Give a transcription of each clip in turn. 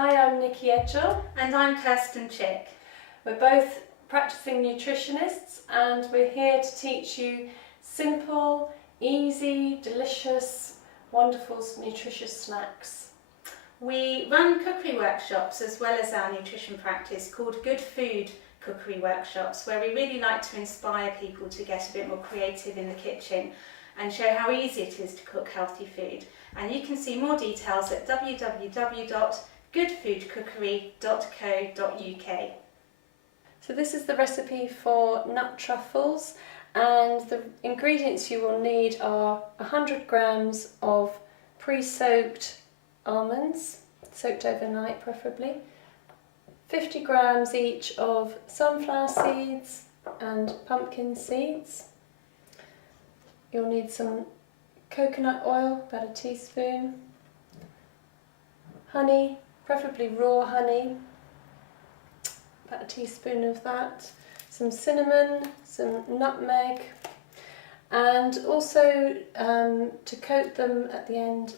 Hi, I'm Nicki Edgell. And I'm Kirsten Chick. We're both practicing nutritionists and we're here to teach you simple, easy, delicious, wonderful, nutritious snacks. We run cookery workshops as well as our nutrition practice called Good Food Cookery Workshops, where we really like to inspire people to get a bit more creative in the kitchen and show how easy it is to cook healthy food. And you can see more details at www.goodfoodcookery.co.uk. So this is the recipe for nut truffles, and the ingredients you will need are 100 grams of pre-soaked almonds, soaked overnight preferably, 50 grams each of sunflower seeds and pumpkin seeds. You'll need some coconut oil, about a teaspoon, honey, preferably raw honey, about a teaspoon of that, some cinnamon, some nutmeg, and also to coat them at the end,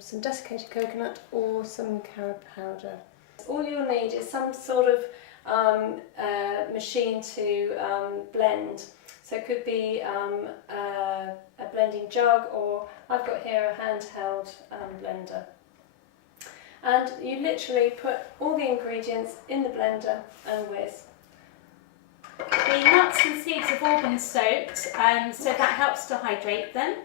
some desiccated coconut or some carob powder. All you'll need is some sort of machine to blend. So it could be a blending jug, or I've got here a handheld blender. And you literally put all the ingredients in the blender and whiz. The nuts and seeds have all been soaked, so that helps to hydrate them.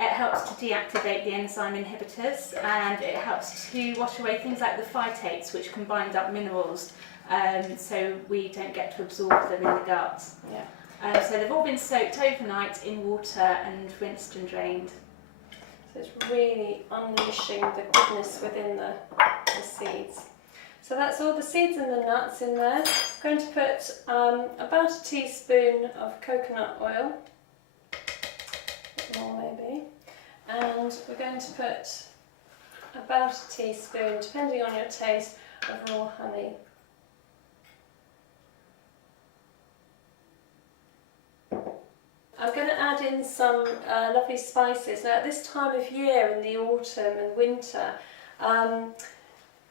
It helps to deactivate the enzyme inhibitors, and it helps to wash away things like the phytates, which can bind up minerals, so we don't get to absorb them in the gut. Yeah. So they've all been soaked overnight in water and rinsed and drained. So it's really unleashing the goodness within the seeds. So that's all the seeds and the nuts in there. I'm going to put about a teaspoon of coconut oil, a bit more maybe, and we're going to put about a teaspoon, depending on your taste, of raw honey. I'm going to add in some lovely spices. Now at this time of year, in the autumn and winter,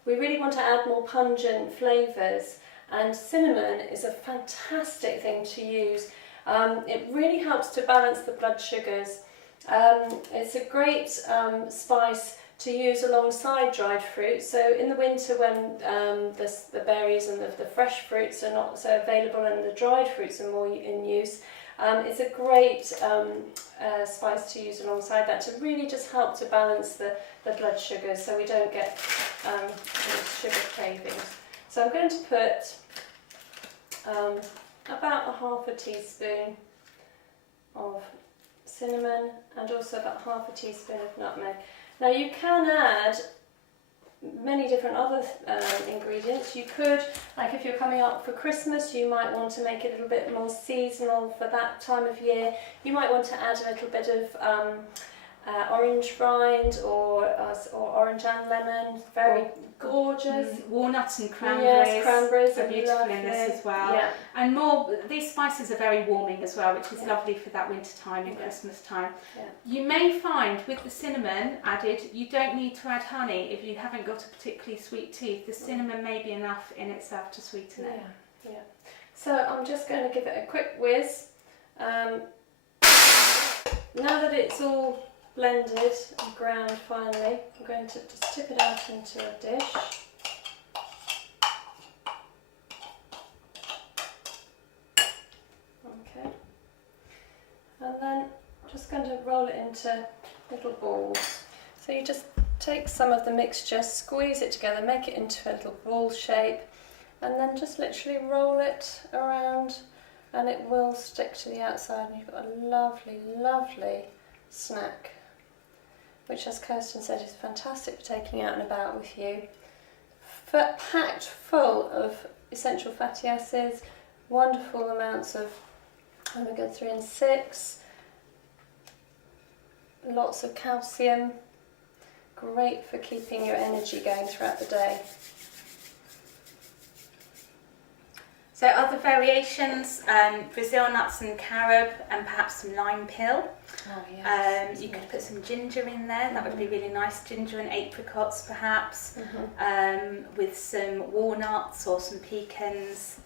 we really want to add more pungent flavours, and cinnamon is a fantastic thing to use. It really helps to balance the blood sugars. It's a great spice to use alongside dried fruit. So in the winter, when the berries and the fresh fruits are not so available and the dried fruits are more in use, it's a great spice to use alongside that to really just help to balance the blood sugars so we don't get sugar cravings. So I'm going to put about a half a teaspoon of cinnamon and also about half a teaspoon of nutmeg. Now you can add many different other ingredients. You could, like if you're coming up for Christmas, you might want to make it a little bit more seasonal for that time of year. You might want to add a little bit of orange rind or orange and lemon. Very gorgeous. Walnuts and cranberries. Yes, cranberries are beautiful lovely in this as well. Yeah. And these spices are very warming as well, which is lovely for that winter time and Christmas time. Yeah. You may find with the cinnamon added, you don't need to add honey if you haven't got a particularly sweet tooth. The cinnamon may be enough in itself to sweeten it. Yeah. So I'm just going to give it a quick whiz. Now that it's all blended and ground finally, I'm going to just tip it out into a dish. Okay. And then just going to roll it into little balls. So you just take some of the mixture, squeeze it together, make it into a little ball shape, and then just literally roll it around and it will stick to the outside, and you've got a lovely, lovely snack, which, as Kirsten said, is fantastic for taking out and about with you. Packed full of essential fatty acids, wonderful amounts of omega-3 and 6, lots of calcium, great for keeping your energy going throughout the day. So other variations, Brazil nuts and carob and perhaps some lime peel. Oh, yes. You could put some ginger in there, that would be really nice. Ginger and apricots perhaps, with some walnuts or some pecans.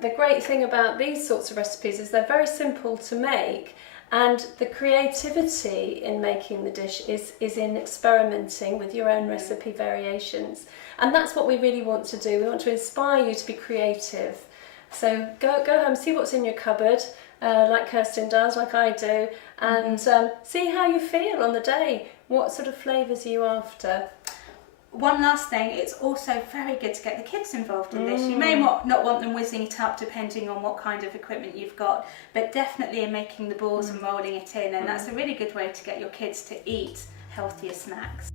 The great thing about these sorts of recipes is they're very simple to make, and the creativity in making the dish is in experimenting with your own recipe variations. And that's what we really want to do. We want to inspire you to be creative. So go home, see what's in your cupboard, like Kirsten does, like I do, and see how you feel on the day. What sort of flavours are you after? One last thing, it's also very good to get the kids involved in this. You may not want them whizzing it up depending on what kind of equipment you've got, but definitely in making the balls and rolling it in, and that's a really good way to get your kids to eat healthier snacks.